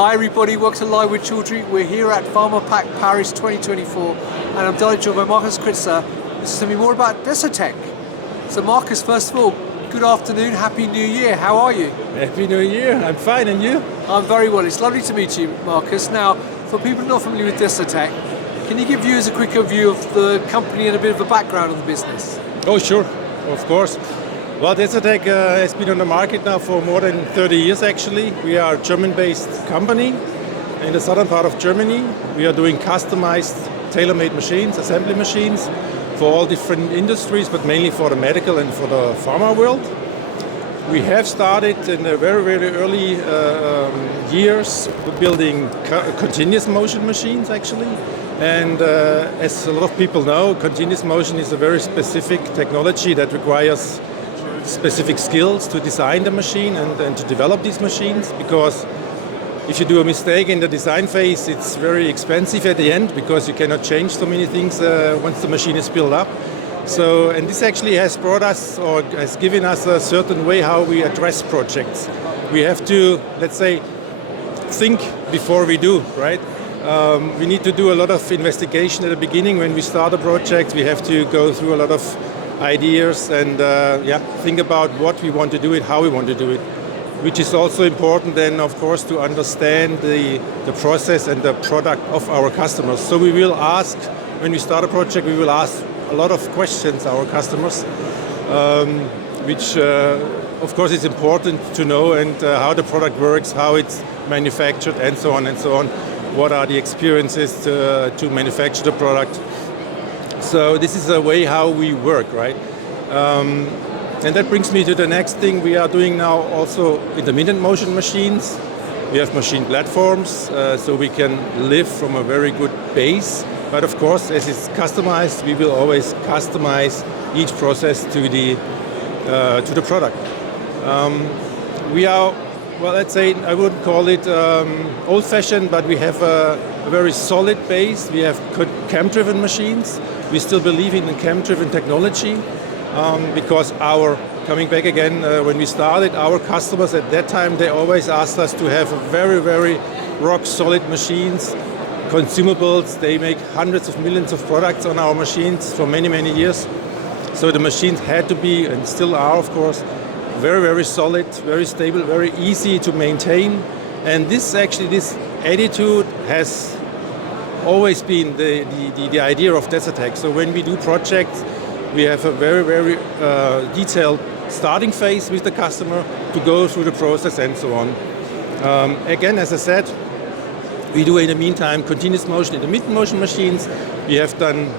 Hi everybody, welcome to Live with Chaudhry. We're here at Pharmapack Paris 2024 and I'm delighted to join by Markus Kritzer. This is going to be more about Desotec. So Markus, first of all, good afternoon, Happy New Year, how are you? Happy New Year, I'm fine, and you? I'm very well, it's lovely to meet you, Markus. Now, for people not familiar with Desotec, can you give viewers a quick overview of the company and a bit of a background of the business? Oh sure, of course. Well, Desotec has been on the market now for more than 30 years actually. We are a German-based company in the southern part of Germany. We are doing customized, tailor-made machines, assembly machines for all different industries, but mainly for the medical and for the pharma world. We have started in the very, very early years building continuous motion machines actually. And as a lot of people know, continuous motion is a very specific technology that requires specific skills to design the machine and to develop these machines, because if you do a mistake in the design phase, it's very expensive at the end because you cannot change so many things once the machine is built up. So, and this actually has brought us, or has given us a certain way how we address projects. We have to, let's say, think before we do, right? We need to do a lot of investigation at the beginning when we start a project. We have to go through a lot of ideas and think about what we want to do it, how we want to do it, which is also important then, of course, to understand the process and the product of our customers. So we will ask, when we start a project, we will ask a lot of questions our customers, which of course is important to know, and how the product works, how it's manufactured, and so on and so on. What are the experiences to manufacture the product? So this is a way how we work, right? And that brings me to the next thing we are doing now, also intermittent motion machines. We have machine platforms, so we can live from a very good base. But of course, as it's customized, we will always customize each process to the product. We are, well, let's say, I wouldn't call it old-fashioned, but we have a very solid base. We have cam-driven machines. We still believe in cam-driven technology because coming back again, when we started, our customers at that time, they always asked us to have very, very rock-solid machines, consumables. They make hundreds of millions of products on our machines for many, many years. So the machines had to be, and still are, of course, very, very solid, very stable, very easy to maintain. And this attitude has always been the idea of Desotec. So when we do projects, we have a very, very detailed starting phase with the customer to go through the process and so on. Again, as I said, we do in the meantime continuous motion, intermittent motion machines. We have done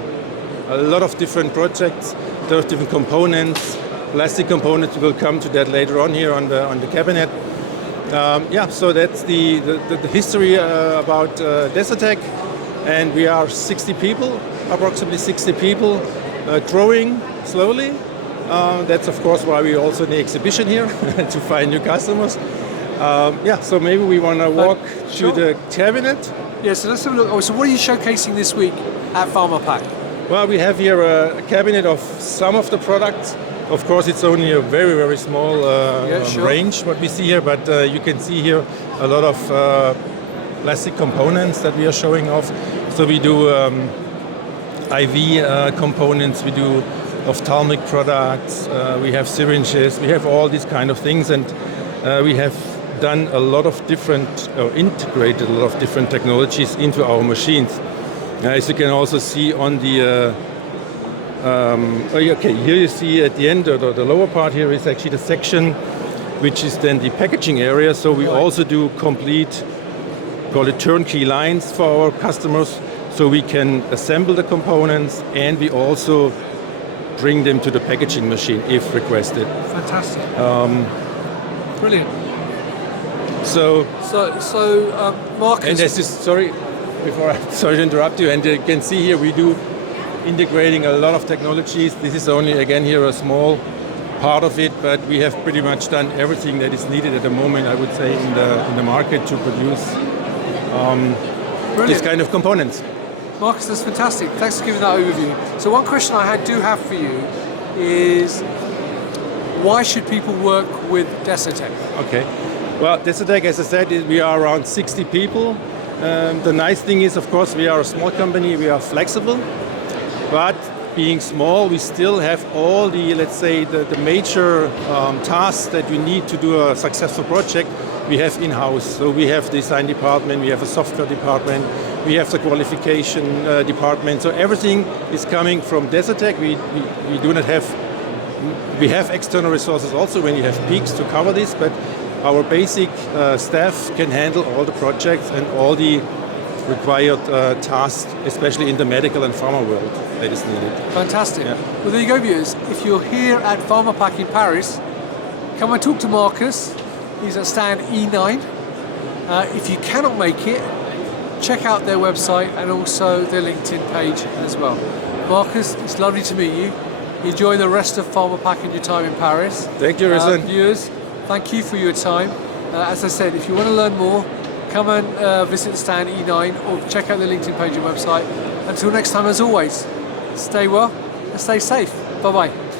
a lot of different projects, a lot of different components, plastic components. We will come to that later on here on the cabinet. So that's the history about Desotec. And we are 60 people, approximately 60 people, growing slowly. That's of course why we also in the exhibition here to find new customers. So maybe we want to walk to the cabinet. Yeah, so let's have a look. Oh, so what are you showcasing this week at Pharmapack? Well, we have here a cabinet of some of the products. Of course, it's only a very, very small range what we see here, but you can see here a lot of plastic components that we are showing off. So we do IV components, we do ophthalmic products, we have syringes, we have all these kind of things, and we have done a lot of different, or integrated a lot of different technologies into our machines. As you can also see on the here you see at the end, the lower part here is actually the section which is then the packaging area. So we also do complete, call it turnkey lines for our customers, so we can assemble the components and we also bring them to the packaging machine if requested. Fantastic. Brilliant. So Markus. And this is, sorry to interrupt you, and you can see here we do integrating a lot of technologies. This is only, again, here a small part of it, but we have pretty much done everything that is needed at the moment, I would say, in the market to produce this kind of components. Markus, that's fantastic. Thanks for giving that overview. So one question I do have for you is, why should people work with Desotec? Okay. Well, Desotec, as I said, we are around 60 people. The nice thing is, of course, we are a small company, we are flexible, but being small, we still have all the, let's say, the major tasks that you need to do a successful project, we have in-house. So we have design department, we have a software department, we have the qualification department. So everything is coming from Desotec. We do not have, we have external resources also when you have peaks to cover this, but our basic staff can handle all the projects and all the required tasks, especially in the medical and pharma world that is needed. Fantastic. Yeah. Well, there you go, viewers. If you're here at Pharmapack in Paris, come and talk to Markus. He's at stand E9. If you cannot make it, check out their website and also their LinkedIn page as well. Markus, it's lovely to meet you. Enjoy the rest of Pharmapack and your time in Paris. Thank you, Rizan. Viewers, thank you for your time. As I said, if you want to learn more, come and visit stand E9 or check out the LinkedIn page and website. Until next time, as always, stay well and stay safe. Bye-bye.